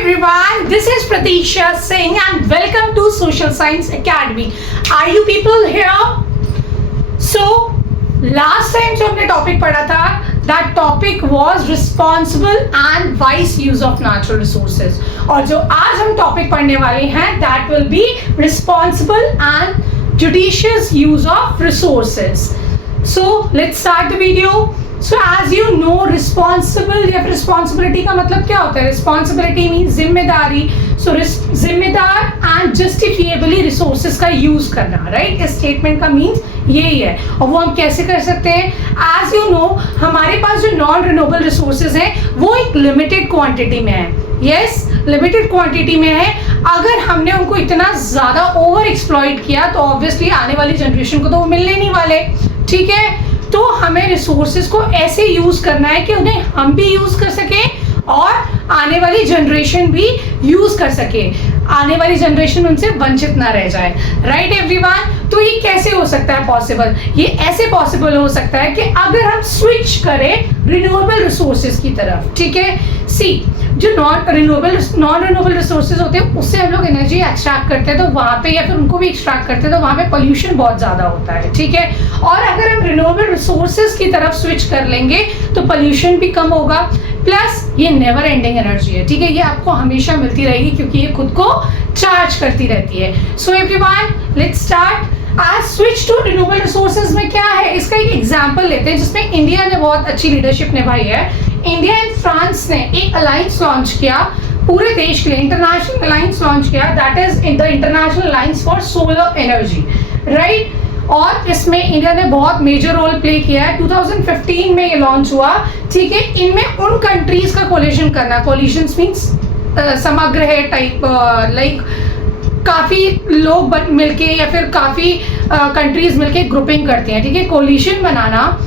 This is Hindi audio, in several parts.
everyone, this is Pratisha Singh and welcome to Social Science Academy. Are you people here? So, last time जो हमने टॉपिक पढ़ा था, that topic was responsible and wise use of natural resources. और जो आज हम टॉपिक पढ़ने वाले हैं, that will be responsible and judicious use of resources. So, let's start the video. So as you know, responsible या responsibility का मतलब क्या होता है? Responsibility means जिम्मेदारी. So जिम्मेदार and justifiably resources का use करना, right? इस statement का means यही है. और वो हम कैसे कर सकते हैं? As you know, हमारे पास जो non renewable resources हैं, वो एक limited quantity में है. Yes, limited quantity में है. अगर हमने उनको इतना ज़्यादा over exploit किया, तो obviously आने वाली generation को तो वो मिलने नहीं वाले, ठीक है? तो हमें रिसोर्सेज को ऐसे यूज करना है कि उन्हें हम भी यूज कर सकें और आने वाली जनरेशन भी यूज कर सके, आने वाली जनरेशन उनसे वंचित ना रह जाए. Right everyone? तो ये कैसे हो सकता है पॉसिबल? ये ऐसे पॉसिबल हो सकता है कि अगर हम स्विच करें रिन्यूएबल रिसोर्सेज की तरफ. ठीक है, सी जो नॉन रिन्यूएबल रिसोर्सेज होते हैं उससे हम लोग एनर्जी एक्सट्रैक्ट करते हैं, तो वहाँ पे या फिर उनको भी एक्सट्रैक्ट करते हैं तो वहाँ पे पोल्यूशन बहुत ज़्यादा होता है. ठीक है, और अगर हम रिन्यूएबल रिसोर्सेज की तरफ स्विच कर लेंगे तो पोल्यूशन भी कम होगा, प्लस ये नेवर एंडिंग एनर्जी है. ठीक है, ये आपको हमेशा मिलती रहेगी क्योंकि ये खुद को चार्ज करती रहती है. So everyone, let's start. आज स्विच टू रिन्यूएबल रिसोर्सेज में क्या है, इसका एक एग्जांपल लेते हैं जिसमें इंडिया ने बहुत अच्छी लीडरशिप निभाई है. इंडिया एंड फ्रांस ने एक अलायंस लॉन्च किया पूरे देश के लिए, इंटरनेशनल अलायंस लॉन्च किया, that is the international alliance for solar energy. Right, और इसमें इंडिया ने बहुत मेजर रोल प्ले किया है. 2015 में ये लॉन्च हुआ. ठीक है, इनमें उन कंट्रीज का कोलिशन करना, कोलिशन मीन्स समग्र है टाइप, लाइक काफ़ी लोग मिलके या फिर काफ़ी कंट्रीज मिलके ग्रुपिंग करती हैं. ठीक है, कोलिशन बनाना.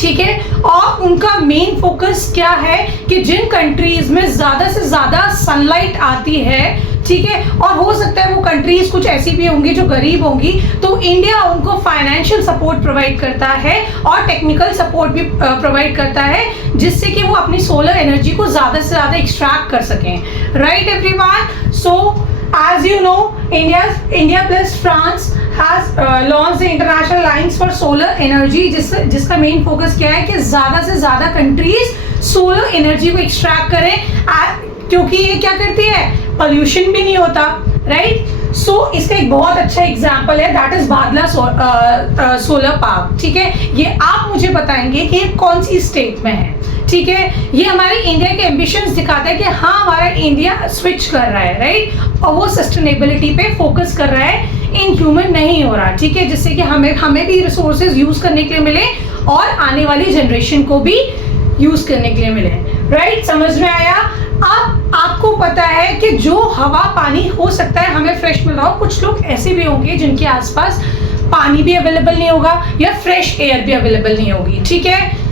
ठीक है, और उनका मेन फोकस क्या है कि जिन कंट्रीज में ज़्यादा से ज़्यादा सनलाइट आती है, ठीक है, और हो सकता है वो कंट्रीज कुछ ऐसी भी होंगी जो गरीब होंगी, तो इंडिया उनको फाइनेंशियल सपोर्ट प्रोवाइड करता है और टेक्निकल सपोर्ट भी प्रोवाइड करता है, जिससे कि वो अपनी सोलर एनर्जी को ज़्यादा से ज़्यादा एक्सट्रैक्ट कर सकें. Right everyone? So as you know, India plus France has launched the International Alliance for Solar Energy, जिसका मेन फोकस क्या है कि ज़्यादा से ज़्यादा कंट्रीज सोलर एनर्जी को एक्सट्रैक्ट करें, क्योंकि ये क्या करती है, पोल्यूशन भी नहीं होता. राइट, सो इसका एक बहुत अच्छा एग्जाम्पल है, दैट इज बादला सोलर पार्क. ठीक है, ये आप मुझे बताएंगे कि ये कौन सी स्टेट में है. ठीक है, ये हमारे इंडिया के एम्बिशंस दिखाता है कि हाँ हमारा इंडिया स्विच कर रहा है. राइट, और वो सस्टेनेबिलिटी पे फोकस कर रहा है, इन ह्यूमन नहीं हो रहा. ठीक है, जिससे कि हमें भी रिसोर्सेज यूज करने के लिए मिले और आने वाली जनरेशन को भी यूज करने के लिए मिले. राइट, समझ में आया? अब आपको पता है कि जो हवा पानी हो सकता है हमें फ्रेश मिल रहा हो, कुछ लोग ऐसे भी होंगे जिनके आसपास पानी भी अवेलेबल नहीं होगा या फ्रेश एयर भी अवेलेबल नहीं होगी. ठीक है,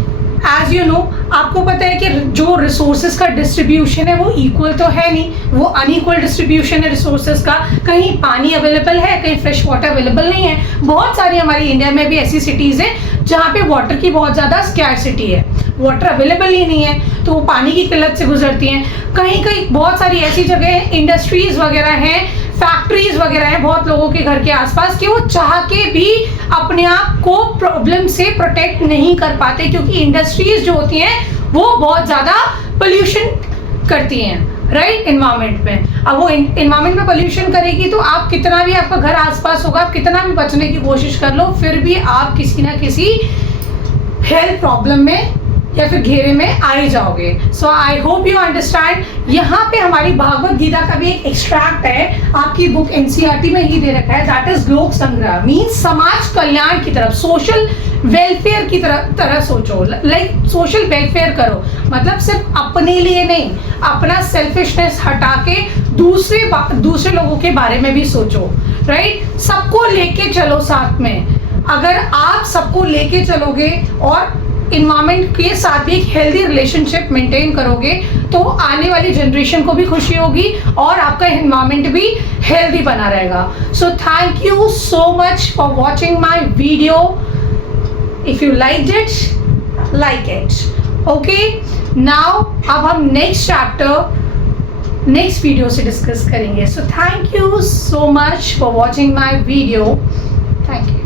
एज यू नो, आपको पता है कि जो रिसोर्सेज का डिस्ट्रीब्यूशन है वो इक्वल तो है नहीं, वो अनइक्वल डिस्ट्रीब्यूशन है रिसोर्सेज का. कहीं पानी अवेलेबल है, कहीं फ्रेश वाटर अवेलेबल नहीं है. बहुत सारी हमारी इंडिया में भी ऐसी सिटीज़ हैं जहाँ पे वाटर की बहुत ज़्यादा स्कैर्सिटी है, वाटर अवेलेबल ही नहीं है, तो वो पानी की किल्लत से गुजरती हैं. कहीं कहीं बहुत सारी ऐसी जगह इंडस्ट्रीज़ वगैरह हैं, फैक्ट्रीज वगैरह हैं बहुत लोगों के घर के आसपास, कि वो चाह के भी अपने आप को प्रॉब्लम से प्रोटेक्ट नहीं कर पाते, क्योंकि इंडस्ट्रीज जो होती हैं वो बहुत ज़्यादा पोल्यूशन करती हैं. राइट, एनवायरनमेंट में. अब वो एनवायरनमेंट में पोल्यूशन करेगी तो आप कितना भी, आपका घर आसपास होगा, आप कितना भी बचने की कोशिश कर लो, फिर भी आप किसी ना किसी हेल्थ प्रॉब्लम में या फिर घेरे में आ ही जाओगे. सो आई होप यू अंडरस्टैंड. यहाँ पे हमारी भागवत गीता का भी एक एक्सट्रैक्ट है, आपकी बुक एनसीईआरटी में ही दे रखा है, दैट इज लोक संग्रह. मीन्स समाज कल्याण की तरफ, सोशल वेलफेयर की तरह सोचो, लाइक सोशल वेलफेयर करो, मतलब सिर्फ अपने लिए नहीं, अपना सेल्फिशनेस हटा के दूसरे लोगों के बारे में भी सोचो. राइट, सबको लेके चलो साथ में. अगर आप सबको लेके चलोगे और इन्वायरमेंट के साथ भी एक हेल्दी रिलेशनशिप मेंटेन करोगे, तो आने वाली जनरेशन को भी खुशी होगी और आपका इन्वायरमेंट भी हेल्दी बना रहेगा. So thank you so much for watching my video. If you like it, like it. Okay, now अब हम नेक्स्ट चैप्टर नेक्स्ट वीडियो से डिस्कस करेंगे. So thank you so much for watching my video. Thank you.